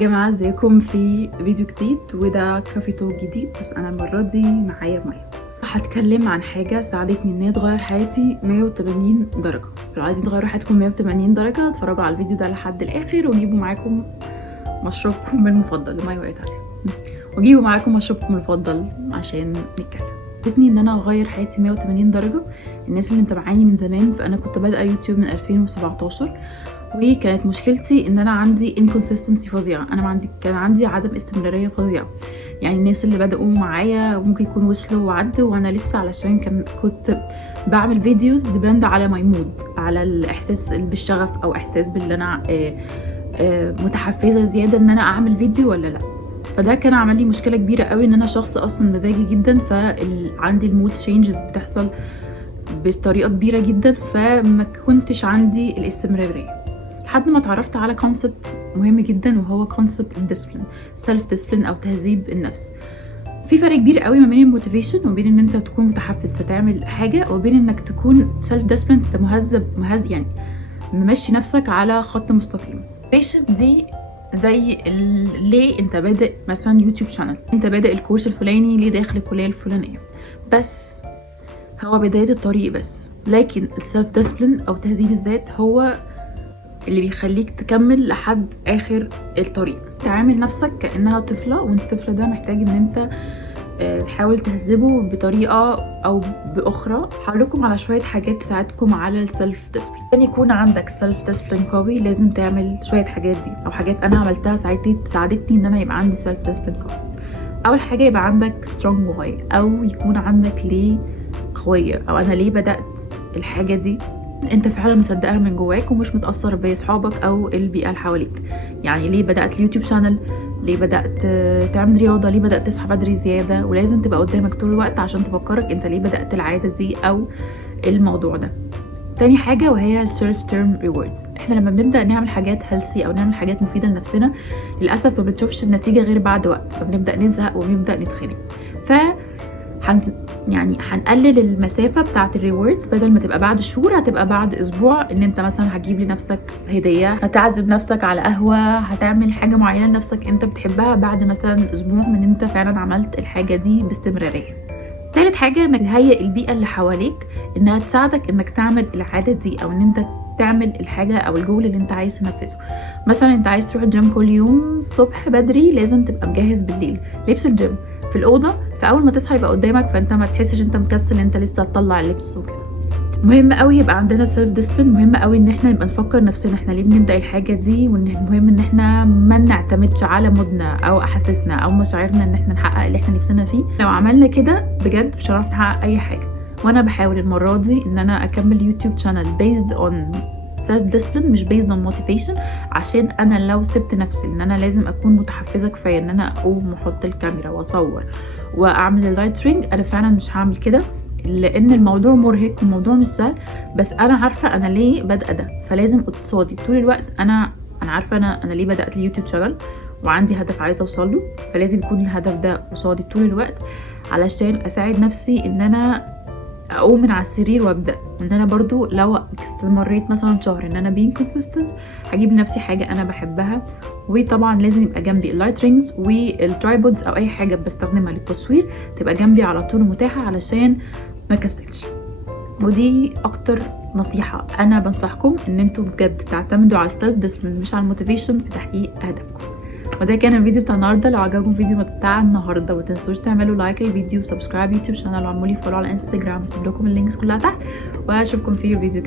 يا جماعه ازيكم في فيديو جديد وده كافي توك جديد. بس انا المره دي معايا مايا هتكلم عن حاجه ساعدتني ان هي تغير حياتي 180 درجه. لو عايزين تغيروا حياتكم 180 درجه اتفرجوا على الفيديو ده لحد الاخر وجيبوا معاكم مشروبكم المفضل. مايا وقعت عليها وجيبوا معاكم مشروبكم المفضل عشان نتكلم. فادتني ان انا اغير حياتي 180 درجه. الناس اللي متابعاني من زمان فانا كنت بادئه يوتيوب من 2017 وكانت مشكلتي ان انا عندي inconsistency فظيعه. كان عندي عدم استمراريه فظيعه. يعني الناس اللي بدأوا معايا ممكن يكونوا وصلوا وعدوا وانا لسه، علشان كنت بعمل فيديوز ديبند على ماي مود، على الاحساس بالشغف او احساس باللي انا متحفزه زياده ان انا اعمل فيديو ولا لا. فده كان عمل لي مشكله كبيره قوي ان انا شخص اصلا مزاجي جدا، فعندي المود تشينجز بتحصل بطريقه كبيره جدا، فما كنتش عندي الاستمراريه لحد ما اتعرفت على كونسبت مهم جدا وهو كونسبت الديسبلين، سيلف ديسبلين او تهذيب النفس. في فرق كبير قوي ما بين الموتيفيشن وبين ان انت تكون متحفز فتعمل حاجه وبين انك تكون سيلف ديسبلين، انت مهذب يعني ممشي نفسك على خط مستقيم. البيشنت دي زي ليه انت بادئ مثلا يوتيوب شانل، انت بادئ الكورس الفلاني، ليه داخل الكليه الفلانيه، بس هو بدايه الطريق بس. لكن السيلف ديسبلين او تهذيب الذات هو اللي بيخليك تكمل لحد اخر الطريق. تعامل نفسك كانها طفله، وانت الطفل ده محتاج ان انت تحاول تهذبه بطريقه او باخرى. هقولكم على شويه حاجات تساعدكم على السيلف ديسبلين. عشان يكون عندك سيلف ديسبلين قوي لازم تعمل شويه حاجات دي، او حاجات انا عملتها ساعدتني ان انا يبقى عندي سيلف ديسبلين قوي. اول حاجه يبقى عندك سترونج واي، او يكون عندك ليه قويه، او انا ليه بدات الحاجه دي انت فعلا مصدقها من جواك ومش متاثر باصحابك او البيئه اللي حواليك. يعني ليه بدات اليوتيوب شانل، ليه بدات تعمل رياضه، ليه بدات تصحى بدري زياده، ولازم تبقى قدامك طول الوقت عشان تفكرك انت ليه بدات العاده دي او الموضوع ده. تاني حاجه وهي السيلف تيرم ريوردز. احنا لما بنبدا نعمل حاجات هيلثي او نعمل حاجات مفيده لنفسنا للاسف ما بنشوفش النتيجه غير بعد وقت، فبنبدا نزهق وبنبدا نتخنق. هنقلل المسافه بتاعه الريوردز، بدل ما تبقى بعد شهور هتبقى بعد اسبوع. ان انت مثلا هتجيب لنفسك هديه، هتعزم نفسك على قهوه، هتعمل حاجه معينه لنفسك انت بتحبها بعد مثلا اسبوع من انت فعلا عملت الحاجه دي باستمراريه. ثالث حاجه انك تهيئ البيئه اللي حواليك انها تساعدك انك تعمل العاده دي، او ان انت تعمل الحاجه او الجول اللي انت عايز تنفذه. مثلا انت عايز تروح الجيم كل يوم الصبح بدري، لازم تبقى مجهز بالليل لبس الجيم في الاوضه، فاول ما تصحى يبقى قدامك، فانت ما تحسش انت مكسل انت لسه تطلع اللبس وكده. مهم قوي يبقى عندنا سيلف ديسبلين. مهم قوي ان احنا نبقى نفكر نفسنا احنا ليه بنبدا الحاجه دي، وان مهم ان احنا ما نعتمدش على مودنا او احاسيسنا او مشاعرنا ان احنا نحقق اللي احنا نفسنا فيه. لو عملنا كده بجد مش هنعرف نحقق اي حاجه. وانا بحاول المره دي ان انا اكمل يوتيوب شانل based on self discipline مش based on motivation، عشان انا لو سبت نفسي ان انا لازم اكون متحفزه كفايه ان انا اقوم واحط الكاميرا واصور واعمل اللايت رينج، انا فعلا مش هعمل كده، لان الموضوع مرهق والموضوع مش سهل. بس انا عارفه انا ليه بادئه ده، فلازم قصادي طول الوقت انا عارفه انا ليه بدات اليوتيوب شانل وعندي هدف عايزه اوصل له، فلازم يكون الهدف ده قصادي طول الوقت علشان اساعد نفسي ان انا اقوم من على السرير وابدا. ان انا برضو لو استمريت مثلا شهر ان انا being consistent هجيب لنفسي حاجه انا بحبها. وطبعا لازم يبقى جنبي اللايت رينجز والترايبودز او اي حاجه بستخدمها للتصوير تبقى جنبي على طول متاحه علشان ما كسلش. ودي اكتر نصيحه انا بنصحكم ان انتوا بجد تعتمدوا على السيلف ديسبلين مش على الموتيفيشن في تحقيق اهدافكم. وده كان الفيديو بتاع النهارده. لو عجبكم الفيديو بتاع النهارده ما تنسوش تعملوا لايك للفيديو وسبسكرايب يوتيوب شانل وعملوا لي فولو على انستجرام، هسيب لكم اللينكس كلها تحت، واشوفكم في الفيديو